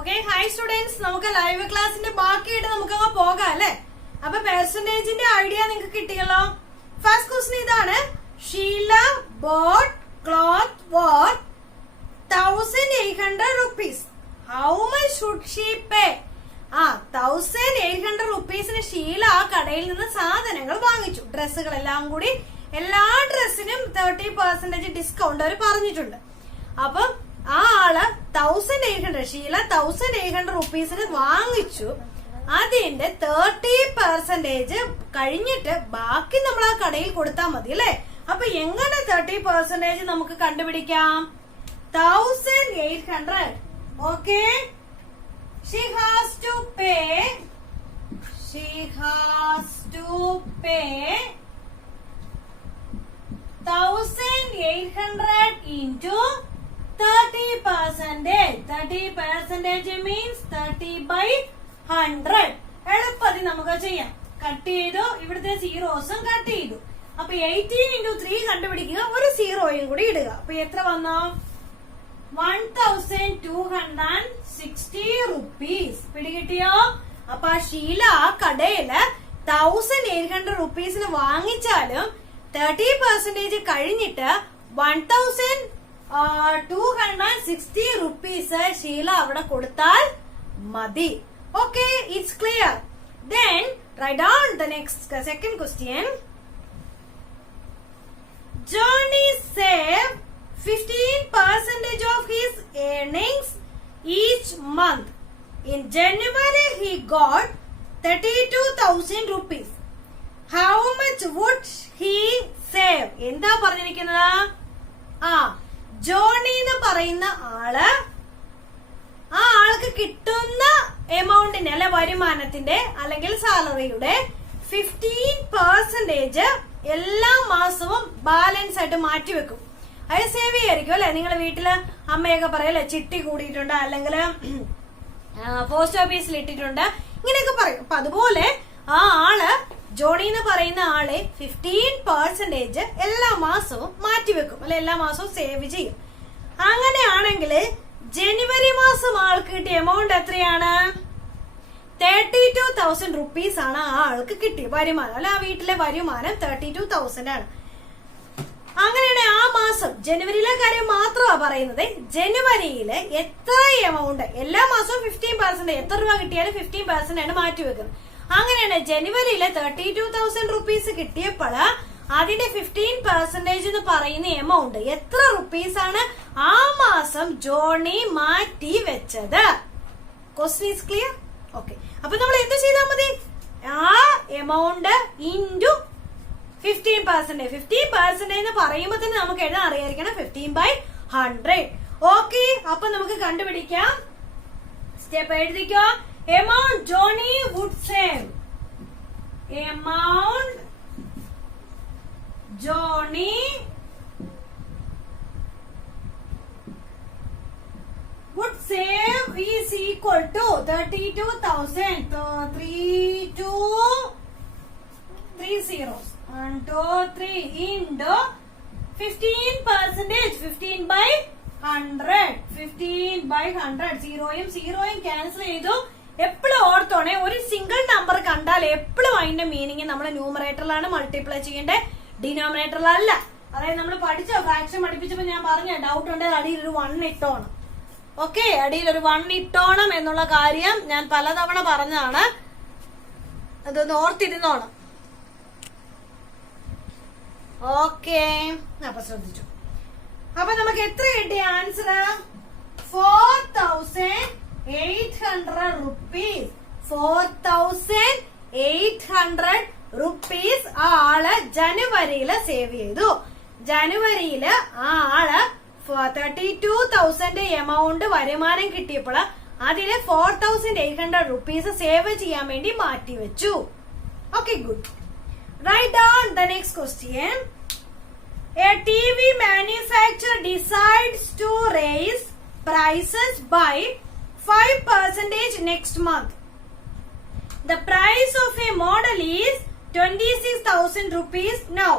Okay, hi students, നമുക്ക് live ക്ലാസിന്റെ ബാക്കിയായിട്ട് നമുക്ക് അങ്ങ് പോകാം അല്ലെ. അപ്പൊ പെർസെന്റേജിന്റെ ഐഡിയ നിങ്ങൾക്ക് കിട്ടിയല്ലോ. ഫസ്റ്റ് ക്വസ്റ്റ്യൻ ഇതാണ്. Sheela bought cloth worth 1800 rupees. How much should she pay? 1800 rupeesന് ഷീല ആ കടയിൽ നിന്ന് സാധനങ്ങൾ വാങ്ങിച്ചു. ഡ്രസ്സുകളെല്ലാം കൂടി എല്ലാ ഡ്രസ്സിനും 30% ഡിസ്കൗണ്ട് അവർ പറഞ്ഞിട്ടുണ്ട്. അപ്പം ആ ആള് 1800 ഷീല 1800 rupeesന് വാങ്ങിച്ചു. അതിന്റെ 30% കഴിഞ്ഞിട്ട് ബാക്കി നമ്മൾ ആ കടയിൽ കൊടുത്താൽ മതി അല്ലെ. അപ്പൊ എങ്ങനെ 30% നമുക്ക് കണ്ടുപിടിക്കാം? 1800. Okay, she has to pay 1800 into 30%. 30% means 30/100. എളുപ്പത്തിൽ നമുക്ക് ചെയ്യാം. കട്ട് ചെയ്തു, ഇവിടുത്തെ സീറോസും കട്ട് ചെയ്തു. അപ്പൊ 18 into 3 കണ്ടുപിടിക്കുക, ഒരു സീറോയും കൂടി ഇടുക. അപ്പൊ എത്ര വന്നു? 1260 rupees. പിടികിട്ടിയോ? അപ്പൊ ആ ഷീല ആ കടയില് 1800 rupeesന് വാങ്ങിച്ചാലും 30% കഴിഞ്ഞിട്ട് 1260 rupees ഷീല അവിടെ കൊടുത്താൽ മതി. Okay, it's clear. Then write down the next second question. Johnny saved 15% of his earnings each month. In January he got 32,000 rupees. How much would he save? എന്താ പറഞ്ഞിരിക്കുന്നത്? ജോണി എന്ന് പറയുന്ന ആള് ആ ആൾക്ക് കിട്ടുന്ന എമൗണ്ടിന്റെ അല്ലെ വരുമാനത്തിന്റെ അല്ലെങ്കിൽ സാലറിയുടെ 15% എല്ലാ മാസവും ബാലൻസ് ആയിട്ട് മാറ്റിവെക്കും. അത് സേവ് ചെയ്യായിരിക്കും അല്ലെ. നിങ്ങളുടെ വീട്ടില് അമ്മയൊക്കെ പറയല്ലേ ചിട്ടി കൂടിയിട്ടുണ്ട്, അല്ലെങ്കിൽ പോസ്റ്റ് ഓഫീസിൽ ഇട്ടിട്ടുണ്ട്, ഇങ്ങനെയൊക്കെ പറയും. അപ്പൊ അതുപോലെ ആ ആള് ജോണി എന്ന് പറയുന്ന ആളെ 15% എല്ലാ മാസവും മാറ്റിവെക്കും അല്ലെ, എല്ലാ മാസവും സേവ് ചെയ്യും. അങ്ങനെയാണെങ്കിൽ ജനുവരി മാസം ആൾക്ക് കിട്ടിയ എമൗണ്ട് എത്രയാണ്? 32,000 rupees ആണ് ആ ആൾക്ക് കിട്ടിയ വരുമാനം അല്ലെ. ആ വീട്ടിലെ വരുമാനം 32,000 ആണ്. അങ്ങനെയാണ് ആ മാസം ജനുവരിയിലെ കാര്യം മാത്രമാണ് പറയുന്നത്. ജനുവരിയില് എത്ര എമൗണ്ട് എല്ലാ മാസവും 15% എത്ര രൂപ കിട്ടിയാലും 15% ആണ് മാറ്റിവെക്കുന്നത്. അങ്ങനെയാണ് ജനുവരിയിലെ 32,000 rupees കിട്ടിയപ്പോൾ അതിന്റെ 15% എന്ന് പറയുന്ന എമൗണ്ട് എത്ര റുപ്പീസ് ആണ് ആ മാസം ജോണി മാറ്റി വെച്ചത്? Question is clear? ഓക്കെ, അപ്പൊ നമ്മൾ എന്ത് ചെയ്താൽ മതി? ആ എമൗണ്ട് ഇൻറ്റു 15%. 15% എന്ന് പറയുമ്പോൾ തന്നെ നമുക്ക് എഴുതാൻ അറിയായിരിക്കണം 15/100. ഓക്കെ, അപ്പൊ നമുക്ക് കണ്ടുപിടിക്കാം. സ്റ്റെപ്പ് എഴുതിക്കോ. Amount Johnny would save. Amount Johnny would save is equal to 32,000. 3 zeros. 1 2 3 into 15%. 15/100. 15/100. സീറോയും cancel ചെയ്തു. എപ്പോഴും ഓർത്തോണേ, ഒരു സിംഗിൾ നമ്പർ കണ്ടാൽ എപ്പോഴും അതിന്റെ മീനിങ് നമ്മൾ ന്യൂമറേറ്ററിലാണ് മൾട്ടിപ്ലൈ ചെയ്യേണ്ടത്, ഡിനോമിനേറ്ററിലല്ല. അതായത് നമ്മൾ പഠിച്ച ഫ്രാക്ഷൻ പഠിപ്പിച്ചപ്പോ ഞാൻ പറഞ്ഞ ഡൗട്ട് ഉണ്ട്, അടിയിൽ ഒരു 1 ഇട്ടോണം. ഓക്കെ, അടിയിൽ ഒരു 1 ഇട്ടോണം എന്നുള്ള കാര്യം ഞാൻ പലതവണ പറഞ്ഞതാണ്. അതൊന്ന് ഓർത്തിരുന്നോണം. ഓക്കെ, അപ്പൊ ശ്രദ്ധിച്ചു. അപ്പൊ നമുക്ക് എത്ര കിട്ടിയ ആൻസർ? 4,800 rupees. 4,800 rupees ആ ആള് ജനുവരിയില് സേവ് ചെയ്തു. ജനുവരിയില് ആ ആള് 32,000 എമൗണ്ട് വരുമാനം കിട്ടിയപ്പോൾ അതില് 4,800 rupees സേവ് ചെയ്യാൻ വേണ്ടി മാറ്റിവെച്ചു. Okay, good. Write down the next question. A TV manufacturer decides to raise prices by 5% next month. The price of a model is 26,000 rupees now.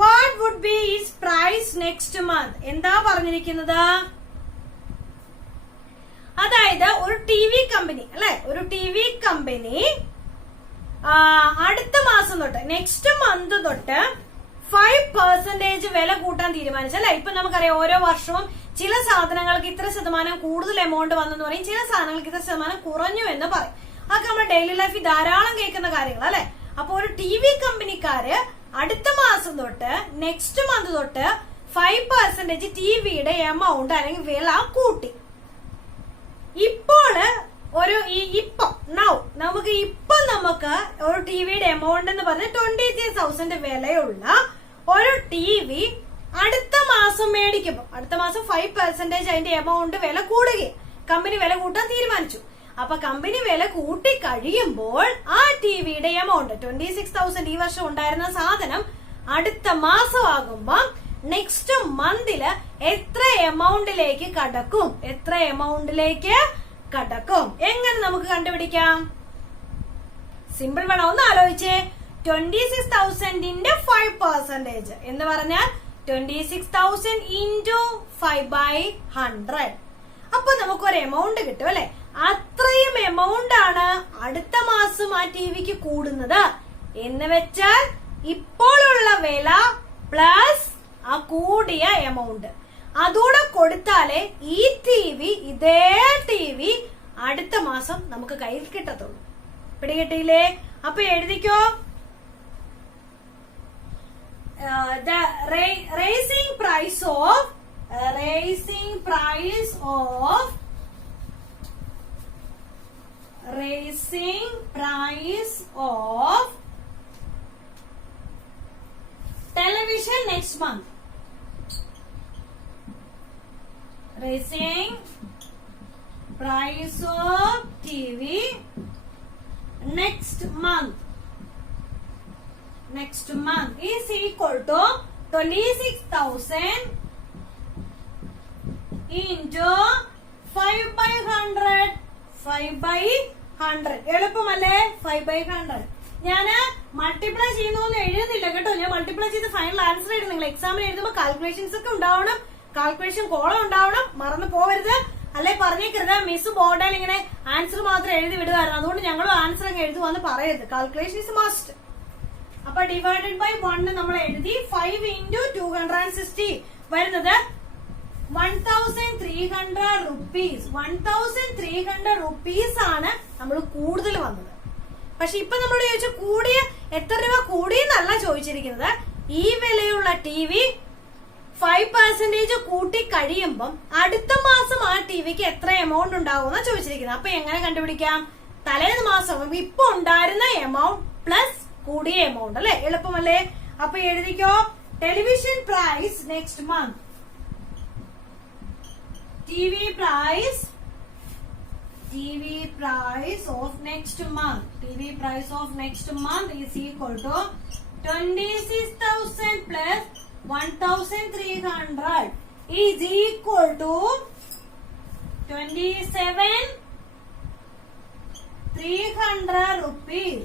What would be its price next month? എന്താ പറഞ്ഞിരിക്കുന്നത്? അതായത് അതായത് ഒരു T V company അല്ലെ, ഒരു T V company അടുത്ത മാസം തൊട്ട് നെക്സ്റ്റ് മന്ത് തൊട്ട് 5% വില കൂട്ടാൻ തീരുമാനിച്ചല്ലേ. ഇപ്പൊ നമുക്കറിയാം ഓരോ വർഷവും ചില സാധനങ്ങൾക്ക് ഇത്ര ശതമാനം കൂടുതൽ എമൗണ്ട് വന്നെന്ന് പറയും, ചില സാധനങ്ങൾക്ക് ഇത്ര ശതമാനം കുറഞ്ഞു എന്ന് പറയും. അതൊക്കെ നമ്മുടെ ഡെയിലി ലൈഫിൽ ധാരാളം കേൾക്കുന്ന കാര്യങ്ങൾ അല്ലെ. അപ്പൊ ഒരു ടി വി കമ്പനിക്കാര് അടുത്ത മാസം തൊട്ട് നെക്സ്റ്റ് മന്ത് തൊട്ട് 5% ടിവിയുടെ എമൗണ്ട് അല്ലെങ്കിൽ വില കൂട്ടി. ഇപ്പോൾ നമുക്ക് ഒരു ടിവിയുടെ എമൗണ്ട് എന്ന് പറഞ്ഞ 23,000 വിലയുള്ള ഒരു ടി വി അടുത്ത മാസം മേടിക്കുമ്പോൾ അടുത്ത മാസം 5% അതിന്റെ എമൗണ്ട് വില കൂടുകയും കമ്പനി വില കൂട്ടാൻ തീരുമാനിച്ചു. അപ്പൊ കമ്പനി വില കൂട്ടി കഴിയുമ്പോൾ ആ ടിവിയുടെ എമൗണ്ട് 26,000 ഈ വർഷം ഉണ്ടായിരുന്ന സാധനം അടുത്ത മാസമാകുമ്പോ നെക്സ്റ്റ് മന്തില് എത്ര എമൗണ്ടിലേക്ക് കടക്കും, എങ്ങനെ നമുക്ക് കണ്ടുപിടിക്കാം? സിമ്പിൾ വേണം, ഒന്ന് ആലോചിച്ചേ. 26,000 5% എന്ന് പറഞ്ഞാൽ 26,000 into 5/100. അപ്പൊ നമുക്കൊരു എമൗണ്ട് കിട്ടും അല്ലെ. അത്രയും എമൗണ്ട് ആണ് അടുത്ത മാസം ആ ടിവിക്ക് കൂടുന്നത് എന്ന് വെച്ചാൽ ഇപ്പോഴുള്ള വില പ്ലസ് ആ കൂടിയ എമൗണ്ട് അതോടെ കൊടുത്താലേ ഈ ഇതേ ടിവി അടുത്ത മാസം നമുക്ക് കയ്യിൽ കിട്ടത്തുള്ളൂ. പിടികിട്ടിയില്ലേ? അപ്പൊ എഴുതിക്കോ. The raising price of television next month. Raising price of TV next month is equal to 26,000 into 5/100. എളുപ്പമല്ലേ? 5/100 ഞാന് മൾട്ടിപ്ലൈ ചെയ്യുന്നൊന്നും എഴുതുന്നില്ല കേട്ടോ. ഞാൻ മൾട്ടിപ്ലൈ ചെയ്ത് ഫൈനൽ ആൻസർ എഴുതും. നിങ്ങൾ എക്സാമിന് എഴുതുമ്പോൾ കാൽക്കുലേഷൻസ് ഒക്കെ ഉണ്ടാവണം, കാൽക്കുലേഷൻ കോളം ഉണ്ടാവണം, മറന്നു പോവരുത്. അല്ലെ പറഞ്ഞേക്കരുത് മിസ് ബോർഡിൽ ഇങ്ങനെ ആൻസർ മാത്രം എഴുതി വിടുമായിരുന്നു, അതുകൊണ്ട് ഞങ്ങളും ആൻസർ അങ്ങ് എഴുതുവാന്ന് പറയരുത്. Calculation is must. അപ്പൊ ഡിവൈഡഡ് ബൈ 1 നമ്മൾ എഴുതി. 5 into 260 വരുന്നത് 1,300 rupees. 1,300 rupees ആണ് നമ്മൾ കൂടുതൽ വന്നത്. പക്ഷെ ഇപ്പൊ നമ്മൾ ചോദിച്ചു കൂടിയ എത്ര രൂപ കൂടിയെന്നല്ല ചോദിച്ചിരിക്കുന്നത്. ഈ വിലയുള്ള ടിവി 5% കൂട്ടി കഴിയുമ്പം അടുത്ത മാസം ആ ടിവിക്ക് എത്ര എമൗണ്ട് ഉണ്ടാവുമെന്നാ ചോദിച്ചിരിക്കുന്നത്. അപ്പൊ എങ്ങനെ കണ്ടുപിടിക്കാം? തലേന്ന് മാസം ഇപ്പൊ ഉണ്ടായിരുന്ന എമൗണ്ട് പ്ലസ് കൂടിയ എമൗണ്ട് അല്ലെ. എളുപ്പമല്ലേ? അപ്പൊ എഴുതിക്കോ. Television price next month, TV price of next month is equal to 26,000 plus 1,300 is equal to 27,300 rupees.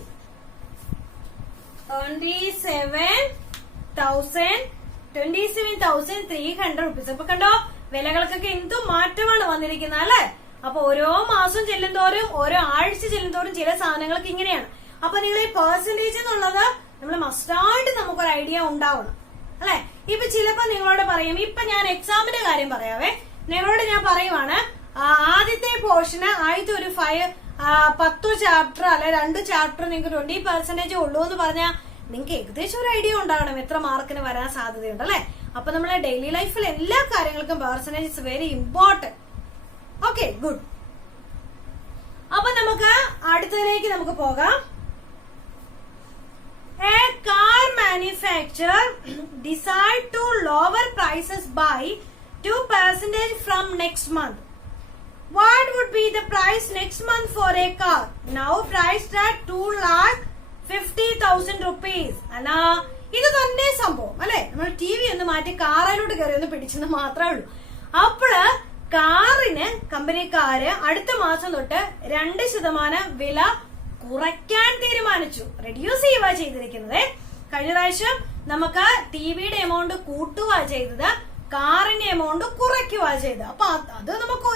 27,300 rupees. അപ്പൊ കണ്ടോ വിലകൾക്കൊക്കെ എന്തു മാറ്റമാണ് വന്നിരിക്കുന്നത് അല്ലെ. അപ്പൊ ഓരോ മാസം ചെല്ലുന്തോറും ഓരോ ആഴ്ച ചെല്ലുന്തോറും ചില സാധനങ്ങൾക്ക് ഇങ്ങനെയാണ്. അപ്പൊ നിങ്ങൾ ഈ പെർസെന്റേജ് എന്നുള്ളത് നമ്മൾ മസ്റ്റായിട്ട് നമുക്കൊരു ഐഡിയ ഉണ്ടാവണം അല്ലെ. ഇപ്പൊ ചിലപ്പോ നിങ്ങളോട് പറയും, ഇപ്പൊ ഞാൻ എക്സാമിന്റെ കാര്യം പറയാവേ. നിങ്ങളോട് ഞാൻ പറയുവാണ് ആദ്യത്തെ പോർഷന് ആദ്യത്തെ ഒരു 10 ചാപ്റ്റർ അല്ലെ 2 ചാപ്റ്റർ നിങ്ങൾക്ക് 20% ഉള്ളൂ എന്ന് പറഞ്ഞാൽ നിങ്ങൾക്ക് ഏകദേശം ഒരു ഐഡിയ ഉണ്ടാവണം എത്ര മാർക്കിന് വരാൻ സാധ്യതയുണ്ട് അല്ലെ. അപ്പൊ നമ്മളെ ഡെയിലി ലൈഫിൽ എല്ലാ കാര്യങ്ങൾക്കും percentage is very important. Okay, good. അപ്പൊ നമുക്ക് അടുത്തതിലേക്ക് നമുക്ക് പോകാം. A car manufacturer decide to lower prices by 2% from next month. What would be the price next month for a car now priced at 2,50,000 rupees? അല്ല, ഇത് തന്നെ സംഭവം അല്ലെ. നമ്മൾ TV ഒന്ന് മാറ്റി കാറിലോട്ട് കയറി ഒന്ന് പിടിച്ചെന്ന് മാത്രമേ ഉള്ളൂ. അപ്പോള് കാറിന് കമ്പനിക്കാര് അടുത്ത മാസം തൊട്ട് 2% വില കുറയ്ക്കാൻ തീരുമാനിച്ചു. റെഡ്യൂസ് ചെയ്യുക ചെയ്തിരിക്കുന്നത്. കഴിഞ്ഞ പ്രാവശ്യം നമുക്ക് ടിവിയുടെ എമൗണ്ട് കൂട്ടുക ചെയ്തത്, കാറിന്റെ എമൗണ്ട് കുറയ്ക്കുക ചെയ്തത്. അപ്പൊ അത് നമുക്ക്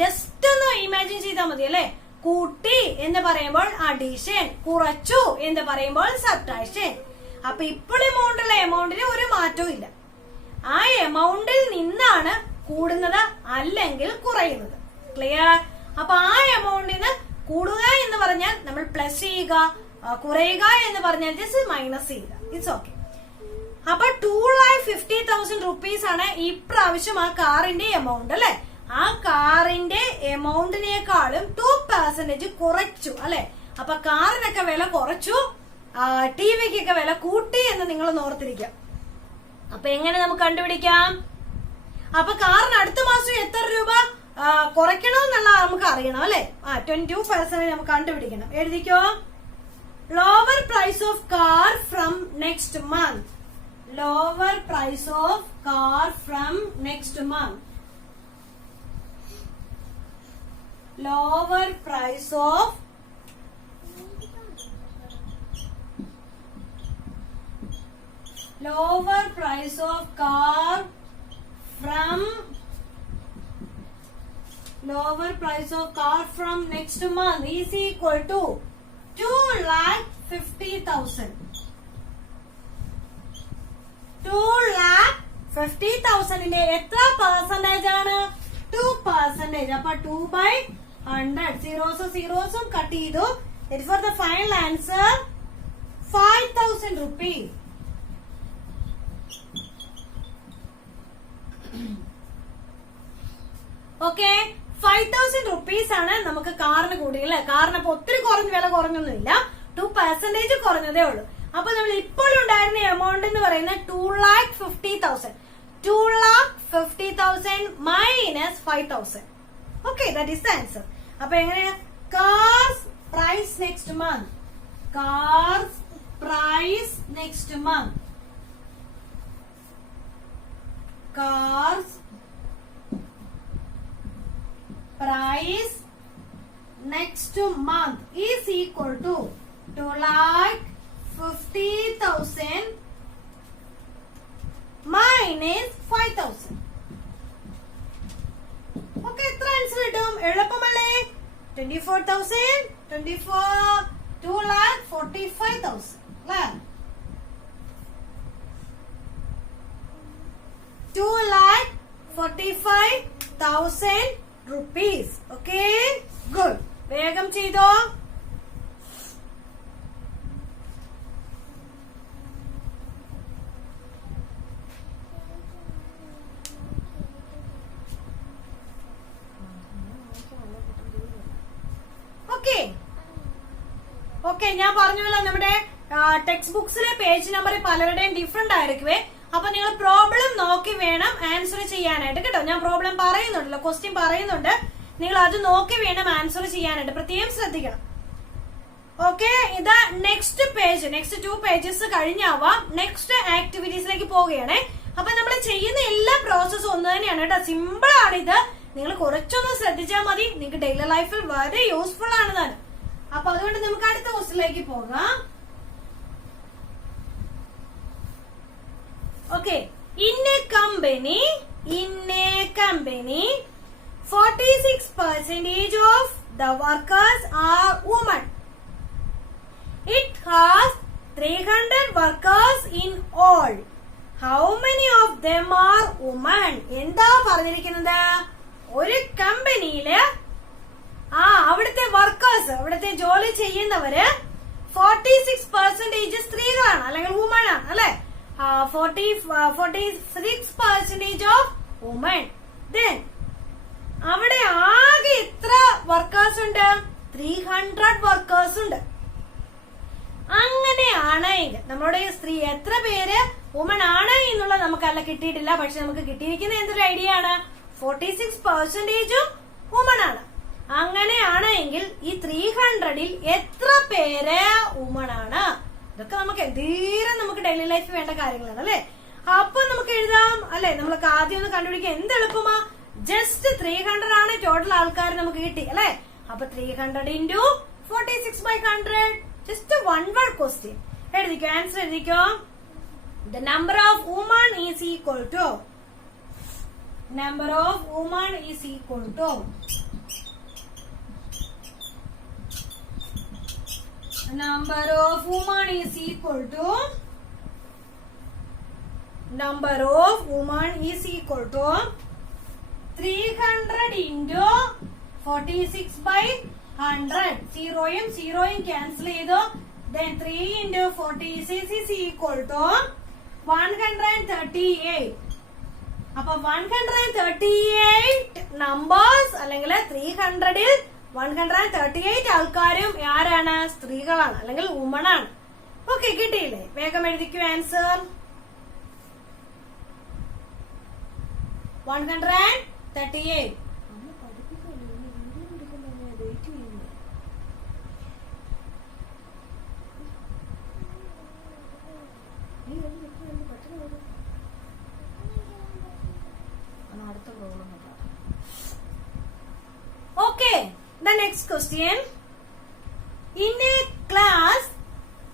ജസ്റ്റ് ഒന്ന് ഇമാജിൻ ചെയ്താൽ മതി അല്ലെ. കൂട്ടി എന്ന് പറയുമ്പോൾ അഡീഷൻ, കുറച്ചു എന്ന് പറയുമ്പോൾ സബ്ട്രാക്ഷൻ. അപ്പൊ ഇപ്പോൾ എമൗണ്ടുള്ള എമൗണ്ടിന് ഒരു മാറ്റവും ഇല്ല. ആ എമൗണ്ടിൽ നിന്നാണ് കൂടുന്നത് അല്ലെങ്കിൽ കുറയുന്നത്. ക്ലിയർ? അപ്പൊ ആ എമൗണ്ടിന് കൂടുക എന്ന് പറഞ്ഞാൽ നമ്മൾ പ്ലസ് ചെയ്യുക, കുറയുക എന്ന് പറഞ്ഞാൽ ജസ്റ്റ് മൈനസ് ചെയ്യുക. It's okay. അപ്പൊ 2,50,000 റുപ്പീസ് ആണ് ഇപ്രാവശ്യം ആ കാറിന്റെ എമൗണ്ട് അല്ലെ. ആ കാറിന്റെ എമൗണ്ടിനേക്കാളും 2% കുറച്ചു അല്ലെ. അപ്പൊ കാറിനൊക്കെ വില കുറച്ചു, ടിവിക്കൊക്കെ വില കൂട്ടി എന്ന് നിങ്ങൾ ഓർത്തിരിക്കാം. അപ്പൊ എങ്ങനെ നമുക്ക് കണ്ടുപിടിക്കാം? അപ്പൊ കാറിന് അടുത്ത മാസം എത്ര രൂപ കുറയ്ക്കണമെന്നുള്ള നമുക്ക് അറിയണം അല്ലെ. 22% നമുക്ക് കണ്ടുപിടിക്കണം. എഴുതിക്കോ. Lower price of car from next month. Lower price of car from next month. Lower price of lower price of car from next month is equal to 2,50,000. 2,50,000 എത്ര പെർസെന്റേജ് ആണ്? 2%. അപ്പൊ 2/100. സീറോസും കട്ട് ചെയ്തു. For the final answer 5,000 rupees. Okay, 5,000 rupees ആണ് നമുക്ക് കാറിന് കൂടി അല്ലെ. കാറിന് അപ്പൊ ഒത്തിരി വില കുറഞ്ഞൊന്നുമില്ല, 2% കുറഞ്ഞതേ ഉള്ളൂ. അപ്പൊ നമ്മൾ ഇപ്പോൾ ഉണ്ടായിരുന്ന എമൗണ്ട് എന്ന് പറയുന്നത് 2,50,000. 2,50,000 minus 5,000. Okay, that is the answer. അപ്പൊ എങ്ങനെയാ? Cars price next month. Cars price next month. Cars price next month is equal to 2,50,000 minus 5,000. Okay, എത്ര ആൻസർ കിട്ടും? എളുപ്പമല്ലേ? 24,000 2,45,000 അല്ലേ. 2,45,000 rupees. Okay, good. വേഗം ചെയ്തോ. ഓക്കെ, ഞാൻ പറഞ്ഞല്ലോ നമ്മുടെ ടെക്സ്റ്റ് ബുക്സിലെ പേജ് നമ്പർ പലരുടെയും ഡിഫറെന്റ് ആയിരിക്കുവേ. അപ്പൊ നിങ്ങൾ പ്രോബ്ലം നോക്കി വേണം ആൻസർ ചെയ്യാനായിട്ട് കേട്ടോ. ഞാൻ പ്രോബ്ലം പറയുന്നുണ്ടല്ലോ, ക്വസ്റ്റ്യൻ പറയുന്നുണ്ട്, നിങ്ങൾ അത് നോക്കി വേണം ആൻസർ ചെയ്യാനായിട്ട്. പ്രത്യേകം ശ്രദ്ധിക്കണം. ഓക്കെ, ഇത് നെക്സ്റ്റ് പേജ്, നെക്സ്റ്റ് 2 പേജസ് കഴിഞ്ഞാവാം നെക്സ്റ്റ് ആക്ടിവിറ്റീസിലേക്ക് പോവുകയാണേ. അപ്പൊ നമ്മൾ ചെയ്യുന്ന എല്ലാ പ്രോസസ്സും ഒന്ന് തന്നെയാണ് കേട്ടോ. സിമ്പിൾ ആണ് ഇത്. നിങ്ങൾ കുറച്ചൊന്ന് ശ്രദ്ധിച്ചാൽ മതി, നിങ്ങൾക്ക് ഡെയിലി ലൈഫിൽ വളരെ യൂസ്ഫുൾ ആണ് താൻ. അപ്പൊ അതുകൊണ്ട് നമുക്ക് അടുത്ത ക്വസ്റ്റ്യനിലേക്ക് പോകാം. Okay, in a company 46% of the workers are women. It has 300 workers in all. How many of them are women? എന്താ പറഞ്ഞിരിക്കുന്നത്? ഒരു കമ്പനിയില് അവിടുത്തെ വർക്കേഴ്സ്, അവിടുത്തെ ജോലി ചെയ്യുന്നവര് 46% സ്ത്രീകളാണ് അല്ലെങ്കിൽ വുമൺ ആണ് അല്ലെ. 46% of women. Then അവിടെ ആകെ എത്ര വർക്കേഴ്സ് ഉണ്ട്? 300 വർക്കേഴ്സ് ഉണ്ട്. അങ്ങനെയാണെങ്കിൽ നമ്മുടെ സ്ത്രീ എത്ര പേര് വുമൺ ആണ് എന്നുള്ളത് നമുക്കല്ല കിട്ടിയിട്ടില്ല. പക്ഷെ നമുക്ക് കിട്ടിയിരിക്കുന്ന എന്തൊരു ഐഡിയ ആണ്? 46% വുമൺ ആണ്. അങ്ങനെയാണെങ്കിൽ ഈ 300ൽ എത്ര പേര് വുമൺ ആണ്? ഇതൊക്കെ നമുക്ക് എന്തേരം നമുക്ക് ഡെയിലി ലൈഫ് വേണ്ട കാര്യങ്ങളാണ് അല്ലെ. അപ്പൊ നമുക്ക് എഴുതാം അല്ലെ. നമ്മൾക്ക് ആദ്യം ഒന്ന് കണ്ടുപിടിക്കാൻ എന്ത് എളുപ്പമാ. ജസ്റ്റ് 300 ആണ് ടോട്ടൽ ആൾക്കാർ നമുക്ക് കിട്ടി അല്ലെ. അപ്പൊ 300 into 46/100. Just 1 word question. എഴുതിക്കോ, ആൻസർ എഴുതിക്കോ. The number of women is equal to number of women is equal to number of women is equal to number of women is equal to 300 into 46 by 100. 0 cancel ചെയ്തു. Then 3 into 46 is equal to 138. അപ്പൊ 138 numbers അല്ലെങ്കിൽ 300ൽ 138 ആൾക്കാരും ആരാണ്? സ്ത്രീകളാണ് അല്ലെങ്കിൽ woman ആണ്. Okay, കിട്ടിയില്ലേ? വേഗം എഴുതിക്കൂ answer. 138. Okay, the next question. In a class,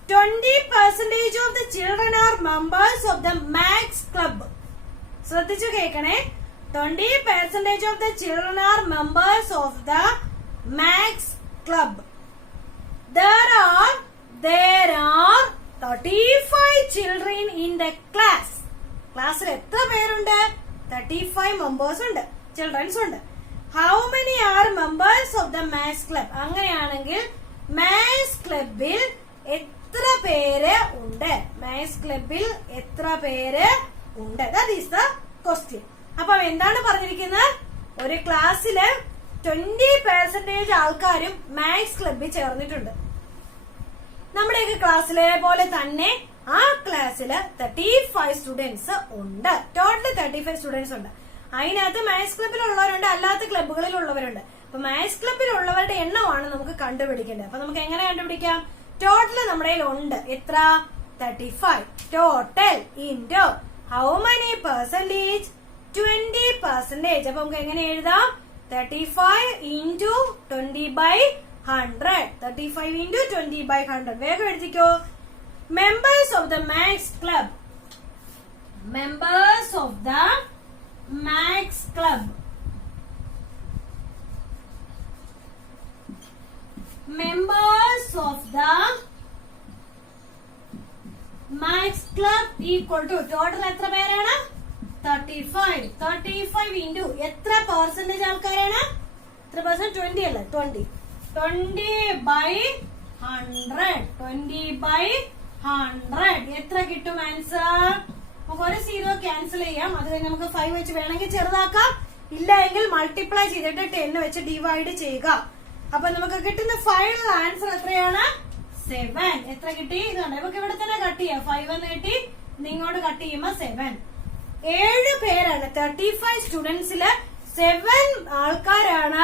20% of the children are members of the Max Club. ശ്രദ്ധിച്ചു കേൾക്കണേ. 20% of the children are members of the Max Club. There are 35 children in the class. ക്ലാസ്സിൽ എത്ര പേരുണ്ട്? 35 members ഉണ്ട്, children's ഉണ്ട്. How many are members of the Max Club? അങ്ങനെയാണെങ്കിൽ maths ക്ലബിൽ എത്ര പേര് ഉണ്ട്? മാത്സ് ക്ലബിൽ എത്ര പേര് ഉണ്ട്? That is the question. അപ്പൊ എന്താണ് പറഞ്ഞിരിക്കുന്നത്? ഒരു ക്ലാസ്സില് 20% ആൾക്കാരും മാത്സ് ക്ലബിൽ ചേർന്നിട്ടുണ്ട്. നമ്മുടെയൊക്കെ ക്ലാസ്സിലെ പോലെ തന്നെ ആ ക്ലാസ്സില് 35 സ്റ്റുഡൻസ് ഉണ്ട്. ടോട്ടൽ 35 സ്റ്റുഡൻസ് ഉണ്ട്. അതിനകത്ത് മാത്സ് ക്ലബിലുള്ളവരുണ്ട്, അല്ലാത്ത ക്ലബുകളിലുള്ളവരുണ്ട്. അപ്പൊ മാത്സ് ക്ലബിലുള്ളവരുടെ എണ്ണമാണ് നമുക്ക് കണ്ടുപിടിക്കേണ്ടത്. അപ്പൊ നമുക്ക് എങ്ങനെ കണ്ടുപിടിക്കാം? ടോട്ടൽ നമ്മുടെ ഉണ്ട് എത്ര? 35. Total into how many percentage? 20%. അപ്പൊ നമുക്ക് എങ്ങനെ എഴുതാം? 35 into 20 by 100. 35 into 20 by 100. വേഗം എഴുതിക്കോ. Members of the Max Club. Members of the Max Club. Members of the Max Club equal to total എത്ര പേരാണ്? 35. 35 into എത്ര പെർസെന്റേജ് ആൾക്കാരാണ്? എത്ര പെർസെന്റ്? 20 അല്ലേ? 20. 20 by 100. 20 by 100. എത്ര കിട്ടും ആൻസർ? നമുക്ക് ഒരു 0 ക്യാൻസൽ ചെയ്യാം. അത് കഴിഞ്ഞ് നമുക്ക് 5 വെച്ച് വേണമെങ്കിൽ ചെറുതാക്കാം. ഇല്ല എങ്കിൽ മൾട്ടിപ്ലൈ ചെയ്തിട്ട് 10 വെച്ച് ഡിവൈഡ് ചെയ്യുക. അപ്പൊ നമുക്ക് കിട്ടുന്ന ഫൈനൽ ആൻസർ എത്രയാണ്? 7. എത്ര കിട്ടി? ഇതുണ്ട്. നമുക്ക് ഇവിടെ തന്നെ കട്ട് ചെയ്യാം. 5 എന്ന് കിട്ടി. ഇങ്ങോട്ട് കട്ട് ചെയ്യുമ്പോ 7. 7 പേരാണ്. 35 സ്റ്റുഡൻസില് 7 ആൾക്കാരാണ്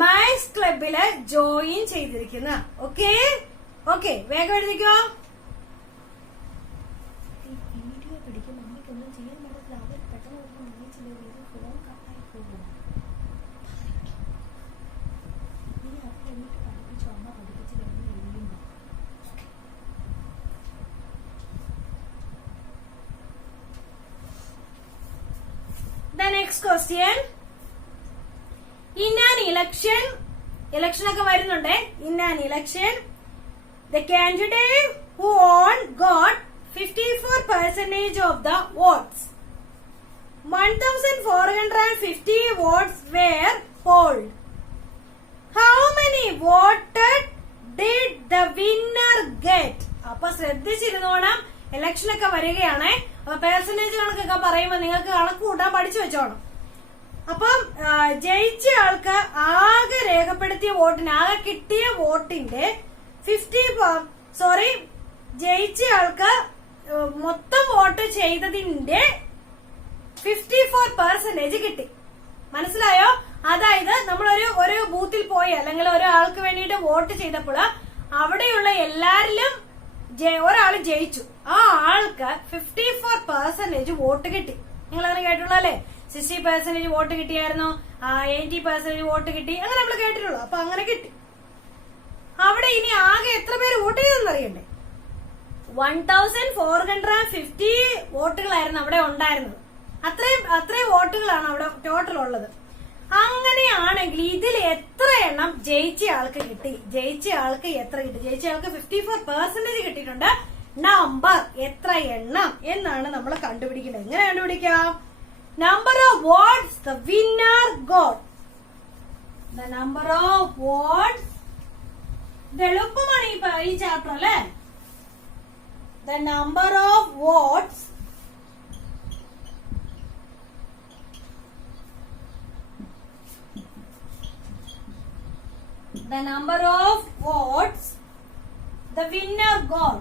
മാത്സ് ക്ലബില് ജോയിൻ ചെയ്തിരിക്കുന്നത്. ഓക്കെ ഓക്കെ, വേഗം എഴുതിക്കോ. വീഡിയോ പിടിക്കും. നമുക്കൊന്നും ചെയ്യാൻ പറ്റില്ല. അവർ പെട്ടെന്ന് ഫോൺ കട്ടായി പോകും. ഇനി അത് കഴിഞ്ഞിട്ട് പഠിപ്പിച്ചു അമ്മ പഠിപ്പിച്ച് കഴിഞ്ഞ് എഴുതുന്നു. The next question. In an election ഒക്കെ വരുന്നുണ്ട്. In an election, the candidate who won got 54% of the votes. 1450 votes were polled. How many voted did the winner get? അപ്പൊ ശ്രദ്ധിച്ചിരുന്നോണം. ഇലക്ഷൻ ഒക്കെ വരികയാണേ. അപ്പൊ പെർസെന്റേജ് കണക്കൊക്കെ പറയുമ്പോ നിങ്ങൾക്ക് കണക്ക് കൂട്ടാൻ പഠിച്ചു വെച്ചോണം. അപ്പം ജയിച്ച ആൾക്ക് ആകെ രേഖപ്പെടുത്തിയ വോട്ടിന്, ആകെ കിട്ടിയ വോട്ടിന്റെ ജയിച്ച ആൾക്ക് മൊത്തം വോട്ട് ചെയ്തതിന്റെ 54% കിട്ടി. മനസ്സിലായോ? അതായത് നമ്മൾ ഒരു ബൂത്തിൽ പോയി അല്ലെങ്കിൽ ഒരാൾക്ക് വേണ്ടിയിട്ട് വോട്ട് ചെയ്തപ്പോൾ അവിടെയുള്ള എല്ലാരിലും ഒരാൾ ജയിച്ചു. ആ ആൾക്ക് 54% വോട്ട് കിട്ടി. നിങ്ങൾ അങ്ങനെ കേട്ടുള്ളൂ അല്ലേ? 60% വോട്ട് കിട്ടിയായിരുന്നു, 80% വോട്ട് കിട്ടി, അങ്ങനെ നമ്മൾ കേട്ടിട്ടുള്ളൂ. അപ്പൊ അങ്ങനെ കിട്ടി. അവിടെ ഇനി ആകെ എത്ര പേര് വോട്ട് ചെയ്തെന്ന് അറിയണ്ടേ? 1450 വോട്ടുകളായിരുന്നു അവിടെ ഉണ്ടായിരുന്നത്. അത്രയും വോട്ടുകളാണ് അവിടെ ടോട്ടൽ ഉള്ളത്. അങ്ങനെയാണെങ്കിൽ ഇതിൽ എത്ര എണ്ണം ജയിച്ച ആൾക്ക് കിട്ടി? ജയിച്ച ആൾക്ക് എത്ര കിട്ടി? ജയിച്ച ആൾക്ക് 54% കിട്ടിയിട്ടുണ്ട്. നമ്പർ എത്ര എണ്ണം എന്നാണ് നമ്മൾ കണ്ടുപിടിക്കേണ്ടത്. എങ്ങനെ കണ്ടുപിടിക്കാം? Number of votes the winner got. The number of votes, ഇത് എളുപ്പമാണ് ഈ ചാപ്റ്റർ അല്ലേ? The number of votes the number of votes the winner got.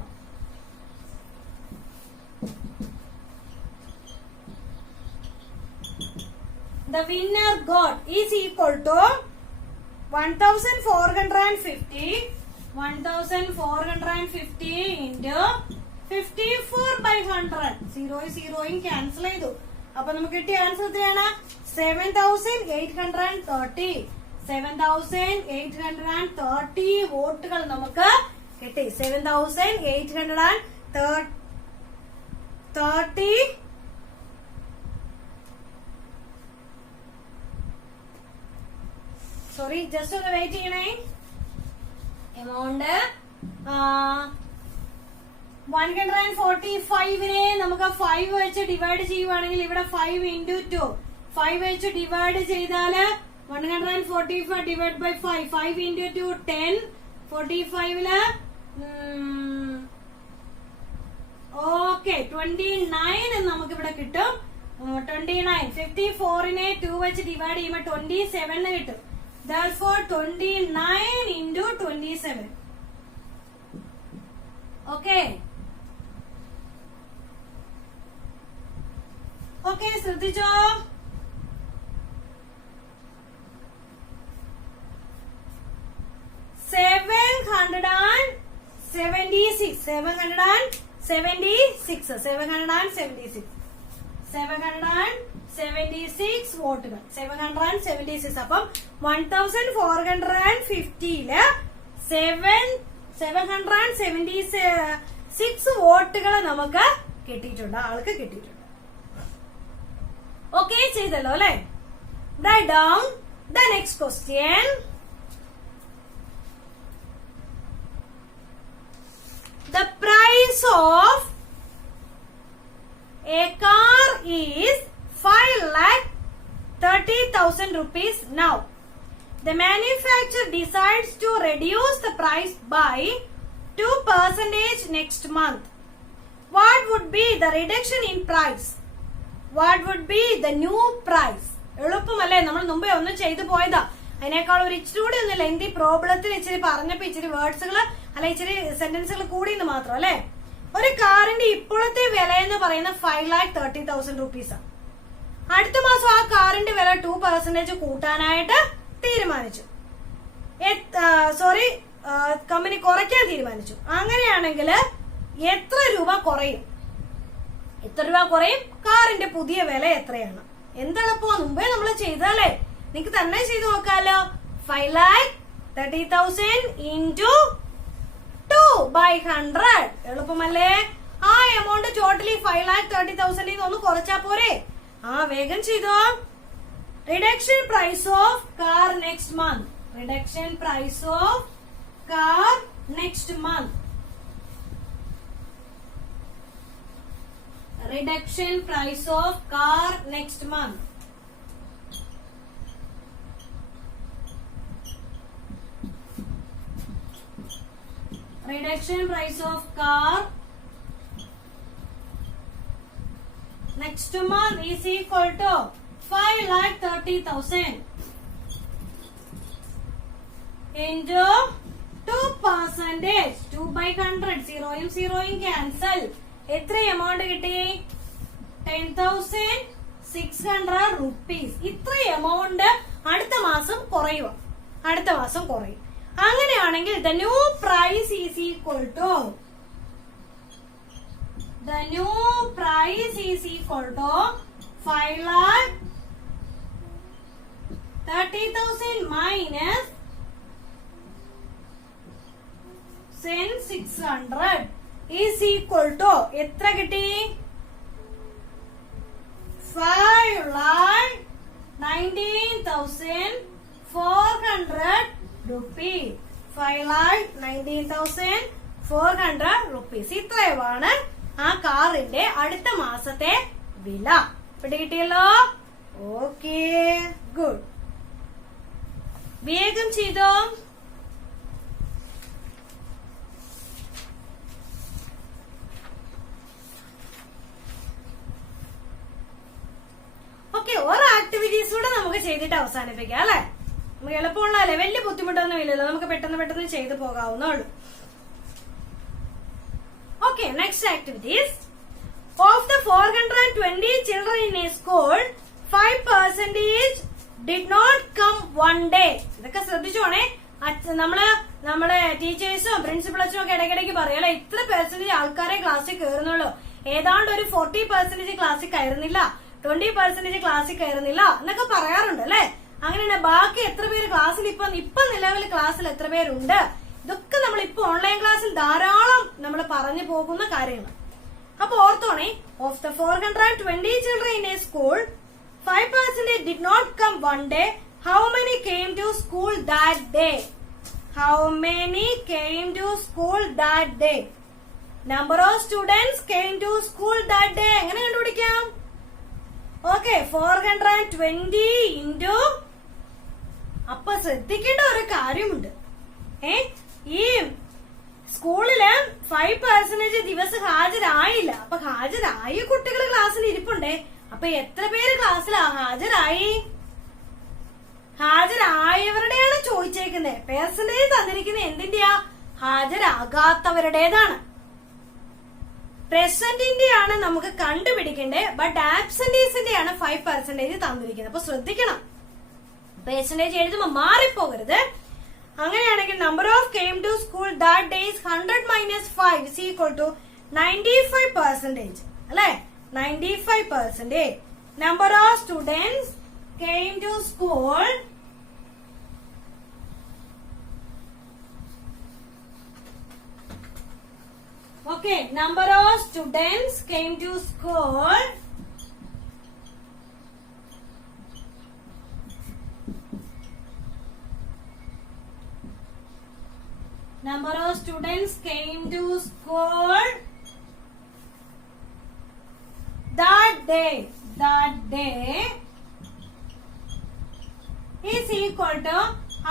The winner got is equal to 1450 into 54/100. 0 cancel ചെയ്തു. അപ്പൊ നമുക്ക് കിട്ടിയ ആൻസർ എത്രയാണ്? 7830. 7830 വോട്ടുകൾ നമുക്ക് കിട്ടി. 7830. സോറി, ജസ്റ്റ് ഒന്ന് വെയിറ്റ് ചെയ്യണേ. എമൗണ്ട് 145നെ നമുക്ക് 5 വെച്ച് ഡിവൈഡ് ചെയ്യുവാണെങ്കിൽ ഇവിടെ 5 into 2. 5 വെച്ച് ഡിവൈഡ് ചെയ്താല് 145 divided by 5. 5 into 2 10. 45 ഓക്കെ 29 നമുക്ക് ഇവിടെ കിട്ടും. 29. 54നെ 2 വെച്ച് ഡിവൈഡ് ചെയ്യുമ്പോൾ 27 കിട്ടും. Therefore 29 into 27. ഓക്കെ ഓക്കെ, ശ്രദ്ധിച്ചോ? വോട്ടുകൾ 776. അപ്പം 1450ല് 776 വോട്ടുകൾ നമുക്ക് കിട്ടിയിട്ടുണ്ട്, ആൾക്ക് കിട്ടിയിട്ടുണ്ട്. ഓക്കെ ചെയ്തല്ലോ അല്ലെ? Write down the next question. The price of a car is 5,30,000 rupees now. The manufacturer decides to reduce the price by 2% next month. What would be the reduction in price? What would be the new price? എളുപ്പമല്ലേ? നമ്മൾ മുമ്പേ ഒന്ന് ചെയ്തു പോയതാ. അതിനേക്കാൾ ഒരു ഇച്ചിരി കൂടി ഒന്ന് ലെന്തി പ്രോബ്ലത്തിൽ ഇച്ചിരി പറഞ്ഞപ്പോ ഇച്ചിരി വേർഡ്സുകൾ അല്ല ഇച്ചിരി സെന്റൻസുകൾ കൂടിയെന്ന് മാത്രം അല്ലെ. ഒരു കാറിന്റെ ഇപ്പോഴത്തെ വില എന്ന് പറയുന്നത് 5,30,000 റുപ്പീസാണ്. അടുത്ത മാസം ആ കാറിന്റെ വില 2% കൂട്ടാനായിട്ട് തീരുമാനിച്ചു. കമ്പനി കുറയ്ക്കാൻ തീരുമാനിച്ചു. അങ്ങനെയാണെങ്കിൽ എത്ര രൂപ കുറയും? കാറിന്റെ പുതിയ വില എത്രയാണ്? എന്തെളുപ്പോ മുമ്പേ നമ്മൾ ചെയ്തല്ലേ, നിങ്ങക്ക് തന്നെ ചെയ്ത് നോക്കാലോ. 5,30,000 into 2/100. എളുപ്പമല്ലേ? ആ എമൗണ്ട് ടോട്ടലി 5,30,000 ഒന്ന് കുറച്ചാ പോരെ? ആ വേഗം ചെയ്തോ. Reduction price of car next month. Reduction price of car next month. Reduction price of car next month. Reduction price of car next month is equal to 5,30,000 into 2%. 2/100. 0 cancel. എത്ര amount കിട്ടി? 10,600 rupees. ഇത്ര amount അടുത്ത മാസം കുറയും. അങ്ങനെയാണെങ്കിൽ the new price is equal to 5,30,000 minus 10,600 is equal to എത്ര കിട്ടി? 5,19,400 rupees. 5,19,400 rupees. ഇത്രയുമാണ് ആ കാറിന്റെ അടുത്ത മാസത്തെ വില. പിടികിട്ടിയല്ലോ? Okay, good. വേഗം ചെയ്തോ. ഓക്കെ, ഓരോ ആക്ടിവിറ്റീസ് കൂടെ നമുക്ക് ചെയ്തിട്ട് അവസാനിപ്പിക്കാം അല്ലെ. നമുക്ക് എളുപ്പമുള്ളതല്ലേ, വലിയ ബുദ്ധിമുട്ടൊന്നും ഇല്ലല്ലോ, നമുക്ക് പെട്ടെന്ന് ചെയ്ത് പോകാവുന്നുള്ളൂ. Okay, next activities. Of the 420 children in a school, 5% did not come one day. ഇതൊക്കെ ശ്രദ്ധിച്ചോണേ. നമ്മുടെ ടീച്ചേഴ്സും പ്രിൻസിപ്പൾസും ഒക്കെ ഇടയ്ക്കിടയ്ക്ക് പറയല്ലേ, ഇത്ര പെർസെന്റേജ് ആൾക്കാരെ ക്ലാസ്സിൽ കയറുന്നുള്ളൂ, ഏതാണ്ട് ഒരു 40% ക്ലാസ്സിൽ കയറുന്നില്ല, 20% ക്ലാസ്സിൽ കയറുന്നില്ല എന്നൊക്കെ പറയാറുണ്ട് അല്ലെ. അങ്ങനെയാണ് ബാക്കി എത്ര പേര് ക്ലാസ്സിൽ ഇപ്പൊ നിലവിൽ ക്ലാസ്സിൽ എത്ര പേരുണ്ട്, ഇതൊക്കെ നമ്മൾ ഇപ്പൊ ഓൺലൈൻ ക്ലാസ്സിൽ ധാരാളം നമ്മൾ പറഞ്ഞു പോകുന്ന കാര്യങ്ങൾ. അപ്പൊ ഓർത്തോണേ, of the 420 children in a school, 5% did not come one day. How many came to school that day? How many came to school that day? Number of students came to school that day. എങ്ങനെ കണ്ടുപിടിക്കാം? Okay, 420 into. അപ്പൊ ശ്രദ്ധിക്കേണ്ട ഒരു കാര്യമുണ്ട്. ഈ സ്കൂളില് 5% ദിവസം ഹാജരായില്ല. അപ്പൊ ഹാജരായ കുട്ടികൾ ക്ലാസ്സിൽ ഇരിപ്പുണ്ടേ. അപ്പൊ എത്ര പേര് ക്ലാസ്സിൽ ഹാജരായി? ഹാജരായവരുടെയാണ് ചോദിച്ചേക്കുന്നത്. പെർസെന്റേജ് തന്നിരിക്കുന്നത് എന്തിന്റെയാ? ഹാജരാകാത്തവരുടേതാണ്. പ്രസന്റിന്റെയാണ് നമുക്ക് കണ്ടുപിടിക്കേണ്ടത്. ബട്ട് ആബ്സെന്റീസിന്റെയാണ് 5% തന്നിരിക്കുന്നത്. അപ്പൊ ശ്രദ്ധിക്കണം, പെർസെന്റേജ് എഴുതുമ്പോ മാറിപ്പോകരുത്. അങ്ങനെയാണെങ്കിൽ number of came to school that days 100 minus 5 is equal to 95%. അല്ലെ, 95%. Number of students came to school Okay, number of students came to school. Number of students came to school that day is equal to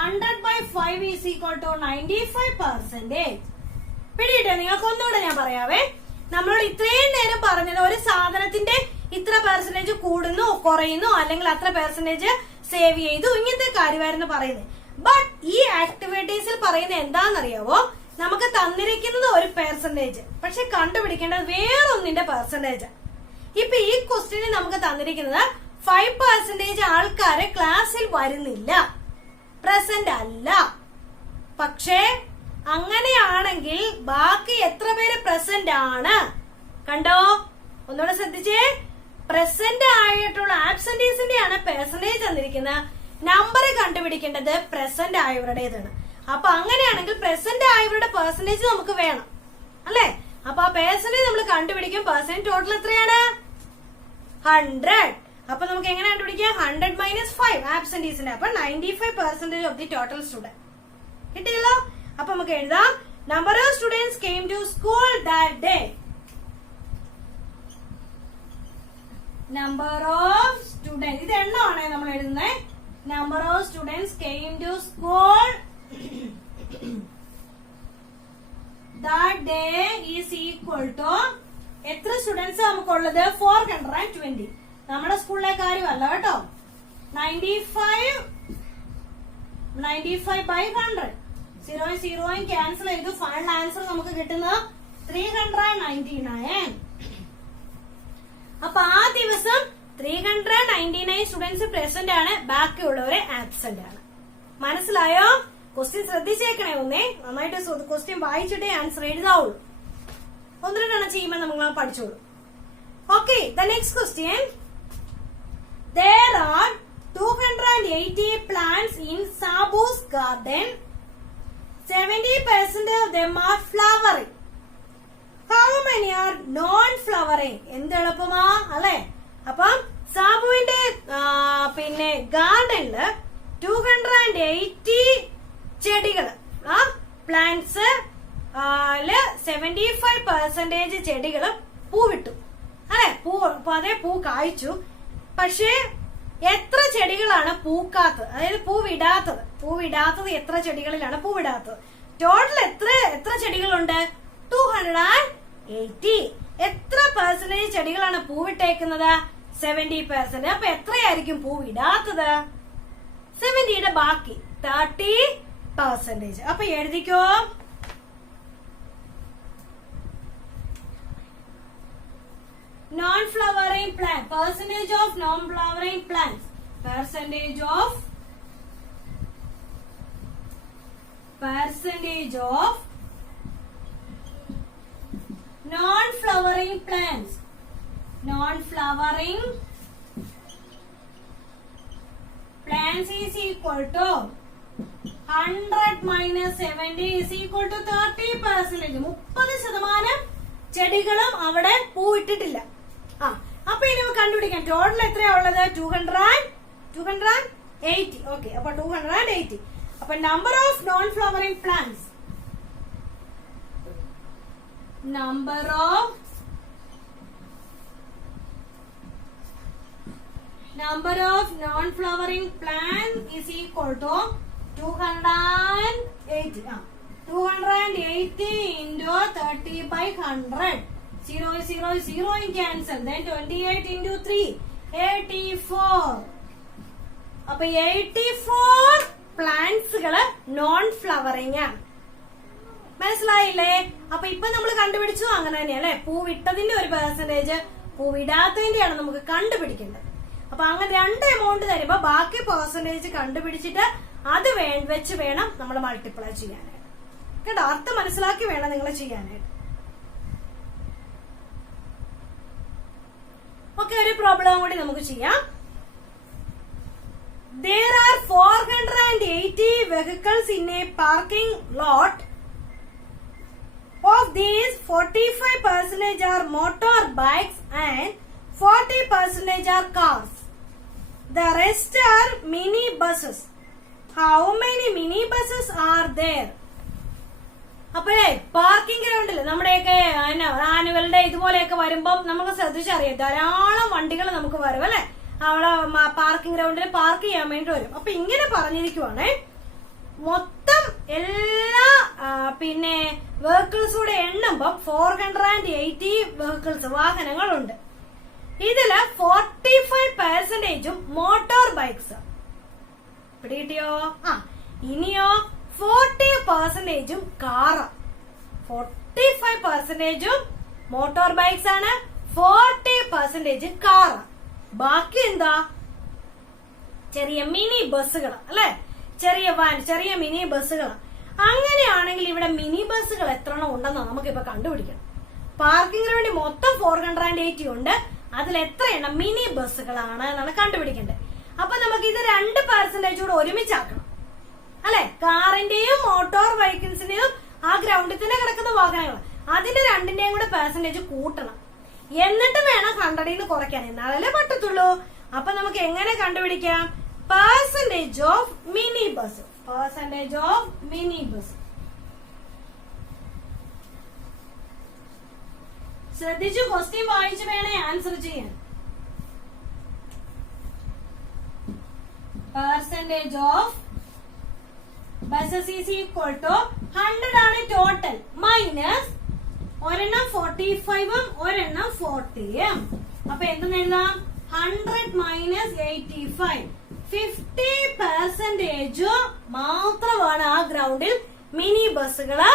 100 by 5 is equal to 95%. പിടിയിട്ടോ, നിങ്ങൾക്ക് ഒന്നുകൂടെ ഞാൻ പറയാവേ. നമ്മളോട് ഇത്രയും നേരം പറഞ്ഞത് ഒരു സാധനത്തിന്റെ ഇത്ര പെർസെന്റേജ് കൂടുന്നു കുറയുന്നു അല്ലെങ്കിൽ അത്ര പെർസെന്റേജ് സേവ് ചെയ്തു ഇങ്ങനത്തെ കാര്യമായിരുന്നു പറയുന്നത്. ബട്ട് ഈ ആക്ടിവിറ്റീസിൽ പറയുന്നത് എന്താണെന്നറിയാവോ? നമുക്ക് തന്നിരിക്കുന്നത് ഒരു പെർസെന്റേജ്, പക്ഷെ കണ്ടുപിടിക്കേണ്ടത് വേറൊന്നിന്റെ പെർസെന്റേജ്. ഇപ്പൊ ഈ ക്വസ്റ്റ്യനിൽ നമുക്ക് തന്നിരിക്കുന്നത് 5% ആൾക്കാര് ക്ലാസ്സിൽ വരുന്നില്ല, പ്രസന്റ് അല്ല. പക്ഷേ അങ്ങനെയാണെങ്കിൽ ബാക്കി എത്ര പേര് പ്രസന്റ് ആണ്? കണ്ടോ, ഒന്നുകൂടെ ശ്രദ്ധിച്ചേ. പ്രസന്റ് ആയിട്ടുള്ള ആബ്സെന്റീസിന്റെയാണ് പെർസെന്റേജ് തന്നിരിക്കുന്നത്. നമ്പർ കണ്ടുപിടിക്കേണ്ടത് പ്രസന്റ് ആയവരുടേതാണ്. അപ്പൊ അങ്ങനെയാണെങ്കിൽ പ്രസന്റ് ആയവരുടെ പെർസെന്റേജ് നമുക്ക് വേണം അല്ലെ. അപ്പൊ ആ പെർസെന്റേജ് നമ്മൾ കണ്ടുപിടിക്കും. പെർസെന്റ് ടോട്ടൽ എത്രയാണ്? 100. അപ്പൊ നമുക്ക് എങ്ങനെ കണ്ടുപിടിക്കാം? 100 minus 5 ആബ്സെന്റീസിന്റെ. അപ്പൊ 95% ഓഫ് ദി ടോട്ടൽ സ്റ്റുഡന്റ്. കിട്ടിയല്ലോ? അപ്പൊ നമുക്ക് എഴുതാം, number of students came to school that day. Number of students, ഇത് എണ്ണമാണേ നമ്മൾ എഴുതുന്നത്. Number of students came to school that day is equal to എത്ര സ്റ്റുഡൻസ് നമുക്കുള്ളത്? 420. നമ്മുടെ സ്കൂളിലെ കാര്യമല്ല കേട്ടോ. 95 by 100. 0 ക്യാൻസൽ ചെയ്തു. ഫൈനൽ ആൻസർ നമുക്ക് കിട്ടുന്നത് 399. അപ്പൊ ആ ദിവസം 399 സ്റ്റുഡൻസ് പ്രസന്റ് ആണ്, ബാക്കിയുള്ളവരെ ആബ്സെന്റ് ആണ്. മനസ്സിലായോ? ക്വസ്റ്റ്യൻ ശ്രദ്ധിച്ചേക്കണേ. ഒന്നേ നന്നായിട്ട് ക്വസ്റ്റ്യൻ വായിച്ചിട്ടേ ആൻസർ എഴുതാവുള്ളൂ. ഒന്ന് രണ്ടെണ്ണം ചെയ്യുമ്പോൾ നമ്മൾ പഠിച്ചോളൂ. Okay, the next question. There are 280 plants in Sabu's garden. 70% of them are flowering. How many are non-flowering? എന്ത് എളുപ്പമാ അല്ലെ. അപ്പം സാബുവിന്റെ പിന്നെ ഗാർഡനില് 280 ചെടികള് പ്ലാന്റ്സ് 75% ചെടികള് പൂവിട്ടു അല്ലെ. അതേ പൂ കായ്ച്ചു. പക്ഷേ എത്ര ചെടികളാണ് പൂക്കാത്തത്, അതായത് പൂവിടാത്തത് എത്ര ചെടികളിലാണ് പൂവിടാത്തത്? ടോട്ടൽ എത്ര ചെടികളുണ്ട്? 280. എത്ര പെർസെന്റേജ് ചെടികളാണ് പൂവിട്ടേക്കുന്നത്? 70%. അപ്പൊ എത്രയായിരിക്കും പൂവിടാത്തത്? 70യുടെ ബാക്കി 30%. അപ്പൊ എഴുതിക്കോ. Non-flowering plant, percentage of non-flowering plants, percentage of non-flowering plants, non-flowering plants is equal to 100 minus 70 is equal to 30%. 30% ചെടികളും അവിടെ പൂവിട്ടിട്ടില്ല. അപ്പൊ ഇനി നമുക്ക് കണ്ടുപിടിക്കാം ടോട്ടൽ എത്രയാ ഉള്ളത്? 280. ഓക്കെ, അപ്പൊ 280. അപ്പൊ number of non flowering plants, number of non flowering plant is equal to 280. 280 into 30 by 100. 0 is 0 in cancel. Then 28 into 3, 84. അപ്പൊ 84 പ്ലാന്റ്സുകള് നോൺ ഫ്ലവറിംഗ് ആണ്. മനസ്സിലായില്ലേ? അപ്പൊ ഇപ്പൊ നമ്മൾ കണ്ടുപിടിച്ചു അങ്ങനെ തന്നെയല്ലേ. പൂവിട്ടതിന്റെ ഒരു പെർസെന്റേജ്, പൂവിടാത്തതിന്റെയാണ് നമുക്ക് കണ്ടുപിടിക്കേണ്ടത്. അപ്പൊ അങ്ങനെ 2 എമൗണ്ട് തരുമ്പോ ബാക്കി പെർസെന്റേജ് കണ്ടുപിടിച്ചിട്ട് അത് വെച്ച് വേണം നമ്മൾ മൾട്ടിപ്ലൈ ചെയ്യാനായിട്ട്. കേട്ടോ, അർത്ഥം മനസ്സിലാക്കി വേണം നിങ്ങൾ ചെയ്യാനായിട്ട്. ഓക്കെ, ഒരു പ്രോബ്ലം കൂടി നമുക്ക് ചെയ്യാം. There are 480 vehicles in a parking lot. Of these, 45% are motorbikes and 40% are cars. The rest are mini buses. How many mini buses are there? അപ്പോഴേ പാർക്കിംഗ് ഗ്രൗണ്ടിൽ നമ്മുടെയൊക്കെ ആനുവൽ ഡേ ഇതുപോലെയൊക്കെ വരുമ്പം നമുക്ക് ശ്രദ്ധിച്ചറിയാം ധാരാളം വണ്ടികൾ നമുക്ക് വരും അല്ലെ. അവിടെ പാർക്കിംഗ് ഗ്രൗണ്ടിൽ പാർക്ക് ചെയ്യാൻ വേണ്ടി വരും. അപ്പൊ ഇങ്ങനെ പറഞ്ഞിരിക്കുവാണേ, മൊത്തം എല്ലാ പിന്നെ വെഹിക്കിൾസ് കൂടെ എണ്ണുമ്പം 480 വെഹിക്കിൾസ് വാഹനങ്ങളുണ്ട്. ഇതില് 45% മോട്ടോർ ബൈക്സ്. പിടികിട്ടിയോ? ഇനിയോ 40% കാറ്. 45% മോട്ടോർ ബൈക്സ് ആണ്, 40% കാറ്. ബാക്കി എന്താ? ചെറിയ മിനി ബസ്സുകൾ അല്ലെ, ചെറിയ വാൻ, ചെറിയ മിനി ബസ്സുകൾ. അങ്ങനെയാണെങ്കിൽ ഇവിടെ മിനി ബസ്സുകൾ എത്ര എണ്ണം ഉണ്ടെന്ന് നമുക്കിപ്പോ കണ്ടുപിടിക്കണം. പാർക്കിംഗ് ഗ്രൗണ്ടിൽ മൊത്തം 480 ഉണ്ട്. അതിൽ എത്ര എണ്ണം മിനി ബസ്സുകളാണ് എന്നാണ് കണ്ടുപിടിക്കേണ്ടത്. അപ്പൊ നമുക്ക് ഇത് 2% കൂടെ ഒരുമിച്ചാക്കണം അല്ലെ. കാറിന്റെയും മോട്ടോർ വെഹിക്കിൾസിന്റെയും ആ ഗ്രൗണ്ടിൽ തന്നെ കിടക്കുന്ന വാഹനങ്ങൾ, അതിന്റെ രണ്ടിന്റെയും കൂടെ പെർസെന്റേജ് കൂട്ടണം. എന്നിട്ട് വേണം 100 കുറയ്ക്കാൻ, എന്നാലല്ലേ പറ്റത്തുള്ളൂ. അപ്പൊ നമുക്ക് എങ്ങനെ കണ്ടുപിടിക്കാം? Percentage of mini bus, percentage of mini bus. ശ്രദ്ധിച്ചു ക്വസ്റ്റ്യൻ വായിച്ചു വേണേ ആൻസർ ചെയ്യാൻ. Percentage of buses is equal to 100 ആണ് ടോട്ടൽ, മൈനസ് ഒരെണ്ണം 45ഉം ഒരെണ്ണം 40ഉം. അപ്പൊ എന്തെന്ന് എഴുതാം? 100 മൈനസ് 85. 50% മാത്രമാണ് ആ ഗ്രൗണ്ടിൽ മിനി ബസ്സുകള്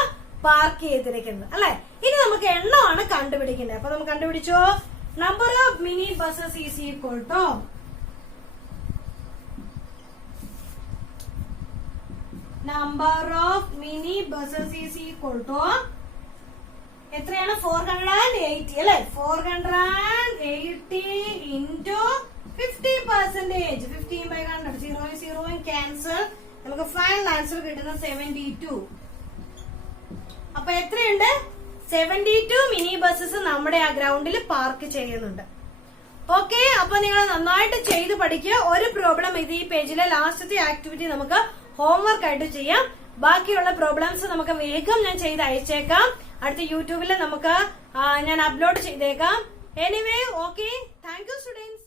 പാർക്ക് ചെയ്തിരിക്കുന്നത് അല്ലെ. ഇനി നമുക്ക് എണ്ണമാണ് കണ്ടുപിടിക്കേണ്ടത്. അപ്പൊ നമുക്ക് കണ്ടുപിടിച്ചോ. Number of mini buses is equal to എത്രയാണ്? 480 അല്ലെ. 480 into 50%. 15/100. 0 ക്യാൻസൽ. നമുക്ക് ഫൈനൽ ആൻസർ കിട്ടുന്ന 72. അപ്പൊ എത്രയുണ്ട്? 72 മിനി ബസ്സസ് നമ്മുടെ ആ ഗ്രൗണ്ടിൽ പാർക്ക് ചെയ്യുന്നുണ്ട്. ഓക്കെ, അപ്പൊ നിങ്ങൾ നന്നായിട്ട് ചെയ്ത് പഠിക്കുക. ഒരു പ്രോബ്ലം ഇത് ഈ പേജിലെ ലാസ്റ്റത്തെ ആക്ടിവിറ്റി നമുക്ക് ഹോംവർക്ക് ആയിട്ട് ചെയ്യാം. ബാക്കിയുള്ള പ്രോബ്ലംസ് നമുക്ക് വേഗം ഞാൻ ചെയ്ത് അയച്ചേക്കാം. അടുത്ത യൂട്യൂബിൽ നമുക്ക് ഞാൻ അപ്ലോഡ് ചെയ്തേക്കാം. Anyway, okay, thank you students.